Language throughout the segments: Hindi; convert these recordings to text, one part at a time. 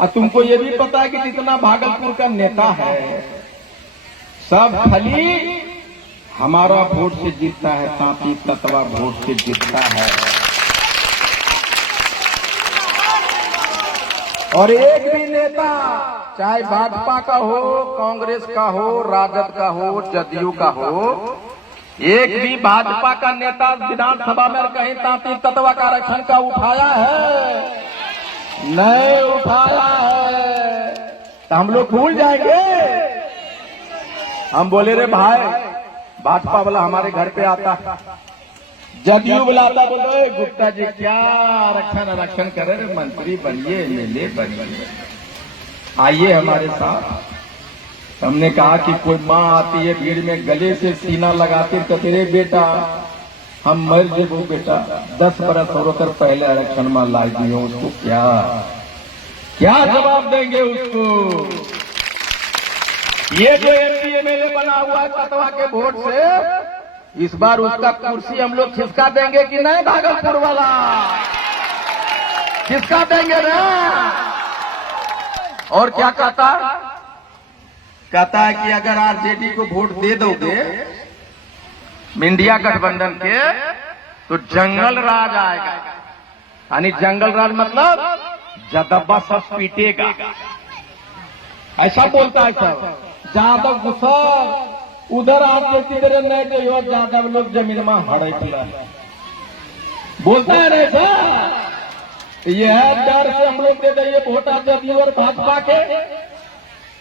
और तुमको ये भी पता है कि जितना भागलपुर का नेता है सब खाली हमारा वोट से जीतता है, तांती ततवा वोट से जीतता है। और एक भी नेता चाहे भाजपा का हो, कांग्रेस का हो, राजद का हो, जदयू का हो, एक भी भाजपा का नेता विधानसभा में कहीं तांती ततवा का आरक्षण का उठाया है? नहीं उठाया है। तो हम लोग भूल जाएंगे। हम बोले रे भाई, भाजपा वाला हमारे घर पे आता, जदयू बुलाता, बोलो गुप्ता जी क्या आरक्षण करे रे, मंत्री बनिए, एमएलए बनिए, आइए हमारे साथ। हमने कहा कि कोई माँ आती है भीड़ में, गले से सीना लगाती तो तेरे बेटा हम मर जेबो बेटा, 10 बरस होकर पहले आरक्षण में ला दियो, उसको क्या जवाब देंगे उसको? ये जो एमपी एमएलए बना हुआ है ततवा के वोट से, इस बार उसका कुर्सी हम लोग खिसका देंगे कि नहीं? भागलपुर वाला खिसका देंगे ना। और क्या कहता है कि अगर आरजेडी को वोट दे दोगे इंडिया गठबंधन के, तो जंगल राज आएगा। यानी जंगल राज मतलब जदब्बा सब पीटेगा, ऐसा बोलता है सब। जादव गुस्सा उधर आपके किधर नहीं जो जादव लोग जमीन में हड़े खिला बोलता है रे सर। यह डर से हम लोग दे देंगे वोट जदयू और भाजपा के।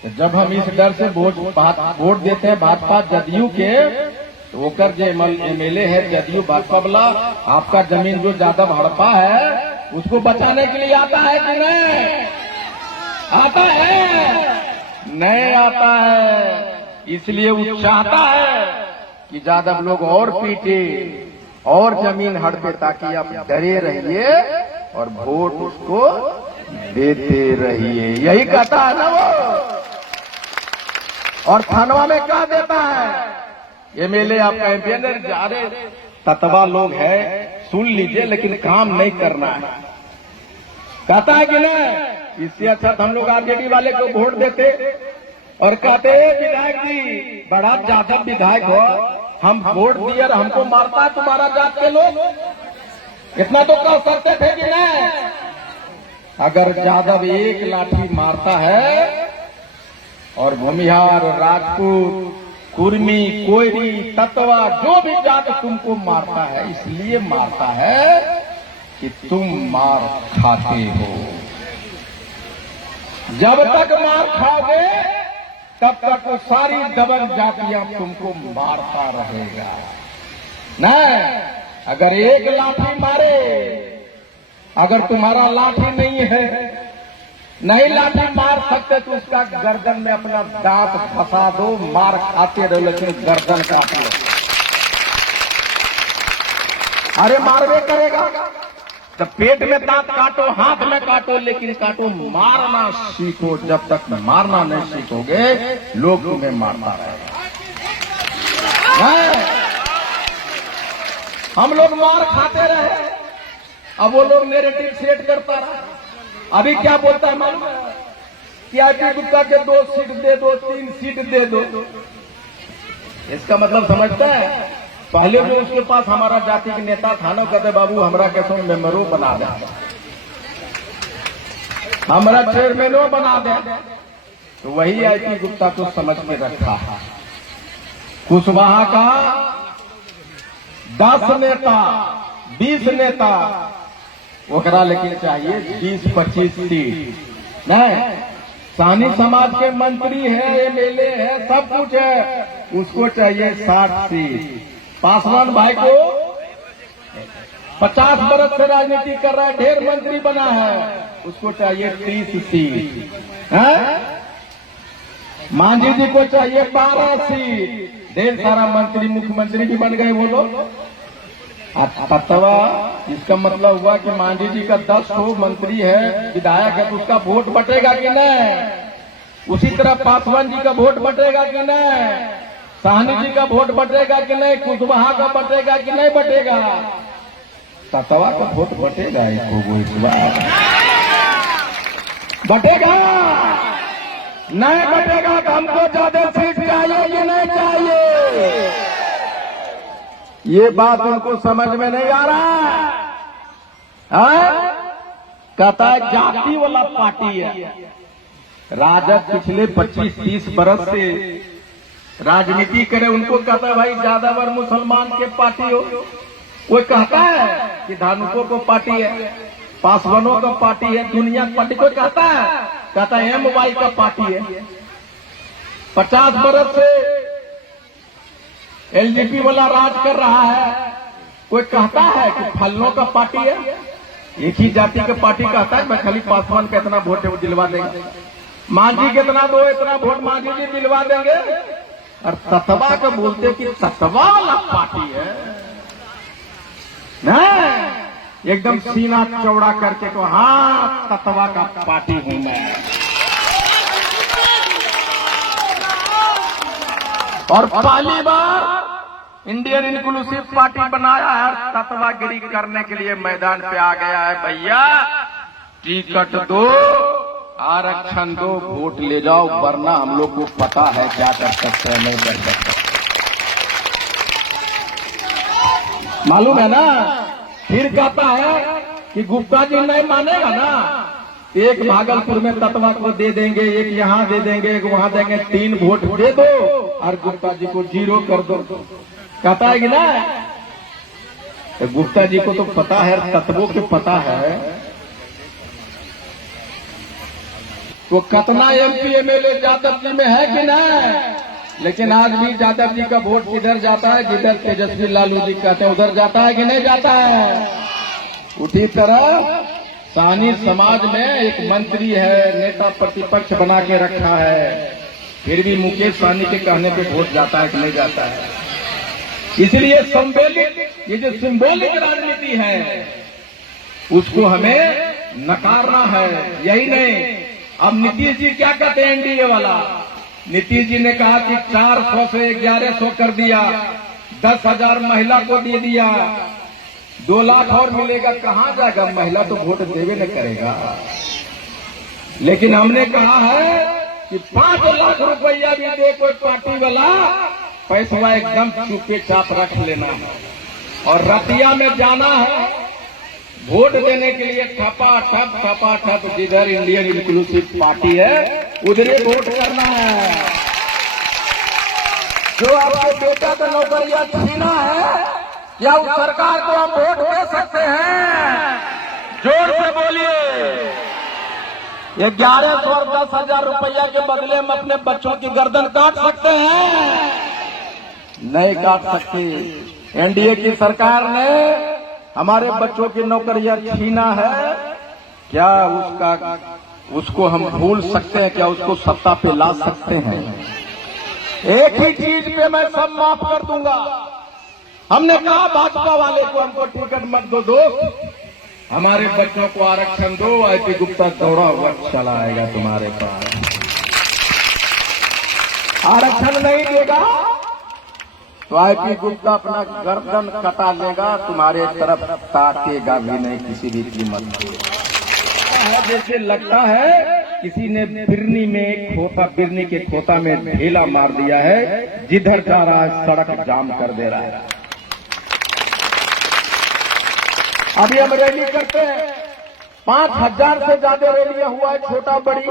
तो जब हम इस डर से वोट देते हैं भाजपा जदयू के, तो ओकर जो एमएलए है जदयू भाजपा वाला, आपका जमीन जो ज्यादा हड़पा है उसको बचाने के लिए आता है कि नहीं? आता है? नहीं आता है। इसलिए वो चाहता है कि ज्यादा लोग और पीटे और जमीन हड़पे, ताकि आप डरे रहिए और वोट उसको देते रहिए। यही कहता है ना वो। और थानवा में क्या देता है एमएलए आपका एमपी? जारे ततवा लोग है, सुन लीजिए, लेकिन काम नहीं करना है, कहता है कि नहीं? इससे अच्छा हम लोग आरजेडी वाले को वोट देते और कहते विधायक जी बड़ा ज्यादा विधायक हो, हम वोट दिए और हमको मारता है तुम्हारा जात के लोग, इतना तो कह सकते थे कि नहीं? अगर यादव एक लाठी मारता है और भूमिहार, राजपूत, कुर्मी, कोयरी, ततवा जो भी जात तुमको मारता है, इसलिए मारता है कि तुम मार खाते हो। जब तक मार खाओगे तब तक वो सारी दबंग जातियां तुमको मारता रहेगा। नहीं, अगर एक लाठी मारे, अगर तुम्हारा लाठी नहीं है, नहीं लाठी मार सकते, तो उसका गर्दन में अपना दांत फंसा दो, मार खाते रहो, लेकिन गर्दन काट लो। अरे मारवे करेगा तो पेट में दांत काटो, हाथ में काटो, लेकिन काटो, मारना सीखो। जब तक मारना नहीं सीखोगे लोग तुम्हें मारता रहेगा। हम लोग मार खाते रहे, अब वो लोग नैरेटिव सेट करता रहा। अभी क्या बोलता है मालूम है? कि आईटी गुप्ता के 2 सीट दे दो, 3 सीट दे दो। इसका मतलब समझता है? पहले जो उसके पास हमारा जाति के नेता था ना, कहते बाबू हमरा कैसे मेंबरों बना दे, हमारा चेयरमैनों बना दे। तो वही आईटी गुप्ता को समझ में रखा है। कुशवाहा का 10 नेता, 20 नेता, ओकरा लेकिन चाहिए 20-25 सीट। नहीं, सानी समाज के मंत्री है, एमएलए है, सब कुछ है, उसको चाहिए 60 सीट। पासवान भाई को 50 बरस से राजनीति कर रहा है, ढेर मंत्री बना है, उसको चाहिए 30 सीट। मांझी जी को चाहिए 12 सीट, ढेर सारा मंत्री, मुख्यमंत्री भी बन गए वो लोग। ततवा इसका मतलब हुआ कि मांझी जी का 10 मंत्री है, विधायक है, तो उसका वोट बटेगा कि नहीं? उसी तरह पासवान जी का वोट बटेगा कि नहीं? साहनी जी का वोट बटेगा कि नहीं? कुशवाहा का बटेगा कि नहीं बटेगा? ततवा का वोट बटेगा इसको, वो इस बार बटेगा नहीं बटेगा तो हमको ज्यादा सीट चाहिए कि नहीं चाहिए? ये बात उनको समझ में नहीं आ रहा है। कहता है जाति वाला पार्टी है। राजद पिछले 25-30 बरस से राजनीति करे, उनको कहता है भाई ज्यादातर मुसलमान के पार्टी हो। कोई कहता है कि धानुकों को पार्टी है, पासवानों का पार्टी है, दुनिया की पार्टी। कोई कहता है एमवाई का पार्टी है। 50 बरस से एलजेपी वाला राज कर रहा है। कोई कहता है कि फलों का पार्टी है। एक ही जाति का पार्टी कहता है मैं खाली पासवान का इतना वोट है वो दिलवा देंगे, मांझी कितना दो इतना वोट मांझी जी दिलवा देंगे। और ततवा का बोलते कि ततवा वाला पार्टी है नहीं, एकदम सीना चौड़ा करके को हाँ ततवा का पार्टी हूं मैं। और पहली बार इंडियन इंक्लूसिव पार्टी बनाया है, तत्वागिरी करने के लिए मैदान पे आ गया है। भैया टिकट दो, आरक्षण दो, वोट ले जाओ, वरना हम लोग को पता है क्या कर सकते हैं नहीं कर सकते। मालूम है ना। फिर कहता है कि गुप्ता जी नहीं मानेगा ना, एक भागलपुर में तत्वा को दे देंगे, एक यहाँ दे देंगे, एक वहां देंगे, 3 वोट दे दो और गुप्ता जी को 0 कर दो। कहता है कि ना, तो गुप्ता जी को तो पता है, तत्वों के पता है तो कितना एमपी एमएलए यादव जी में है कि नहीं। लेकिन आज भी यादव जी का वोट किधर जाता है, जिधर तेजस्वी लालू जी कहते हैं उधर जाता है कि नहीं जाता है। उसी तरह सानी समाज में एक मंत्री है, नेता प्रतिपक्ष बना के रखा है, फिर भी मुकेश साहनी के कहने पे वोट जाता है कि नहीं जाता है। इसलिए ये जो सिंबॉलिक राजनीति है उसको हमें नकारना है। यही नहीं, अब नीतीश जी क्या कहते हैं एनडीए वाला, नीतीश जी ने कहा कि 400 से 1100 कर दिया, 10,000 महिला को दे दिया, 2 लाख और मिलेगा। कहां जाएगा, महिला तो वोट देवे न करेगा। लेकिन हमने कहा है कि 5 लाख रुपया भी दे कोई पार्टी वाला, पैसा एकदम चुपके चाप रख लेना और रतिया में जाना है वोट देने के लिए। ठपा ठप जिधर इंडियन इंक्लूसिव पार्टी है उधर ही वोट करना है। जो आपके बेटा का नौकरियां छीना है, क्या उस सरकार को हम वोट दे सकते हैं? जोर से बोलिए। 1100 और 10,000 रुपया के बदले हम अपने बच्चों की गर्दन काट सकते हैं? नहीं काट सकते। एनडीए की सरकार ने हमारे बच्चों की नौकरियां छीना है, क्या उसको हम भूल सकते हैं? क्या उसको सत्ता पे ला सकते हैं? एक ही चीज पे मैं सब माफ कर दूंगा। हमने कहा भाजपा वाले को हमको टिकट मत दो, हमारे बच्चों को आरक्षण दो, आईपी गुप्ता दौड़ा वक्त चला आएगा तुम्हारे पास। आरक्षण नहीं देगा तो आईपी गुप्ता अपना गर्दन कटा लेगा, तुम्हारे तरफ ताकेगा भी नहीं किसी भी कीमत पर। जैसे लगता है किसी ने बिरनी के खोता में ढेला मार दिया है, जिधर जा रहा है सड़क जाम कर दे रहा है। अभी हम रैली करते हैं, 5,000 से ज्यादा रैलियां हुआ है, छोटा बड़ी।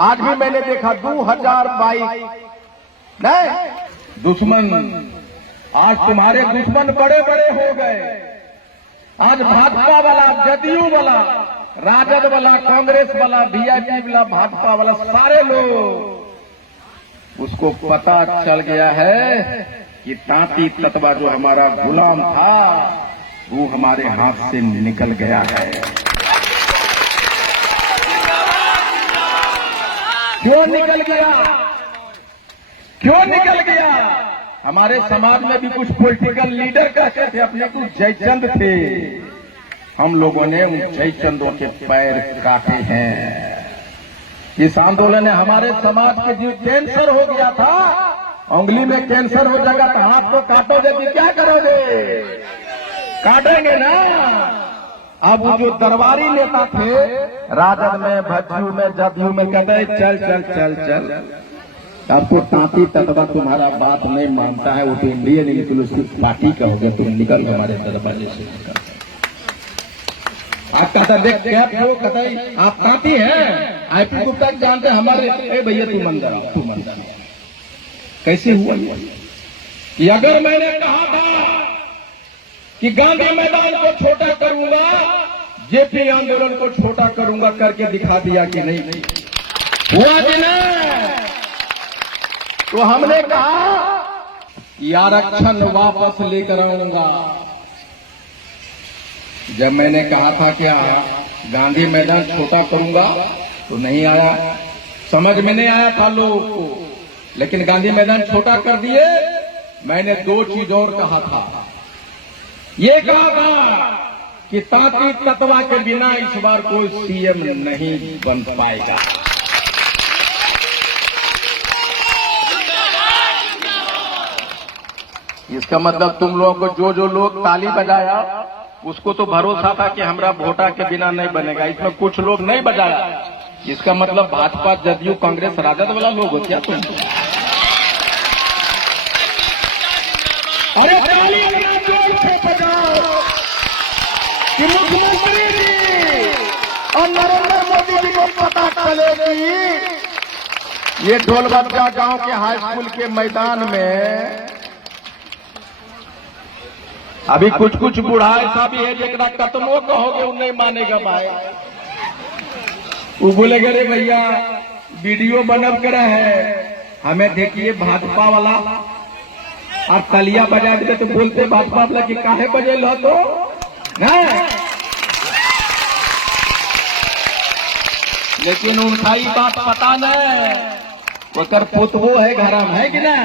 आज भी मैंने देखा 2,000 बाइक। नहीं दुश्मन, आज तुम्हारे दुश्मन बड़े बड़े हो गए। आज भाजपा वाला, जदयू वाला, राजद वाला, कांग्रेस वाला, बीजेपी वाला, भाजपा वाला, सारे लोग उसको पता चल गया है कि तांती तत्वा जो हमारा गुलाम था वो हमारे हाथ से निकल गया है। क्यों निकल गया? क्यों निकल गया? हमारे समाज में भी कुछ पॉलिटिकल लीडर कहते थे अपने को जयचंद थे, हम लोगों ने उन जयचंदों के पैर काटे हैं। इस आंदोलन ने हमारे समाज के जो कैंसर हो गया था, उंगली में कैंसर हो जाएगा तो हाथ को काटोगे कि क्या करोगे? काटेंगे ना। अब वो जो दरबारी नेता थे राजद में, भज्जू में, जदयू में, कहते हैं चल चल चल चल, आपको तांती ततवा तुम्हारा बात नहीं मानता है, वो तो इंडियन इंक्लूसिव पार्टी का हो गया, तुम निकल हमारे दरवाजे से निकल। आप कहता देख क्या हो, कहता आप तांती हैं, आईपी गुप्ता जानते हैं हमारे, ए भैया तू मंदिर आओ, तू मंदिर आओ। कैसे हुआ कि अगर मैंने कहा था कि गांधी मैदान को छोटा करूंगा, जेपी आंदोलन को छोटा करूंगा, करके दिखा दिया कि नहीं हुआ कि नहीं? तो हमने कहा कि आरक्षण वापस लेकर आऊंगा। जब मैंने कहा था क्या गांधी मैदान छोटा करूंगा, तो नहीं आया, समझ में नहीं आया था लोगों को, लेकिन गांधी मैदान छोटा कर दिए। मैंने दो चीज और कहा था, ये कहा था कि तांती ततवा के बिना इस बार कोई सीएम नहीं बन पाएगा। इसका मतलब तुम लोगों को जो लोग ताली बजाया उसको तो भरोसा था कि हमरा वोटा के बिना नहीं बनेगा, इसमें कुछ लोग नहीं बजाया। इसका मतलब भाजपा, जदयू, कांग्रेस, राजद वाला लोग हो क्या तुम? अरे ताली जोर से बजाओ कि मुख्यमंत्री जी और नरेंद्र मोदी जी को पता चले कि ये ढोलबत्ता गांव के हाई स्कूल के मैदान में अभी कुछ कुछ बूढ़ा ऐसा भी है जरा कतनो कहोगे वो नहीं मानेगा भाई। वो बोलेगा रे भैया वीडियो बनब कर है, हमें देखिए भाजपा वाला, और तलिया बजा दे तो बोलते भाजपा वाला कि काहे बजे लो तो ना, लेकिन उनका ही बात पता नहीं, वो कर पुतबो है घर में है कि ना।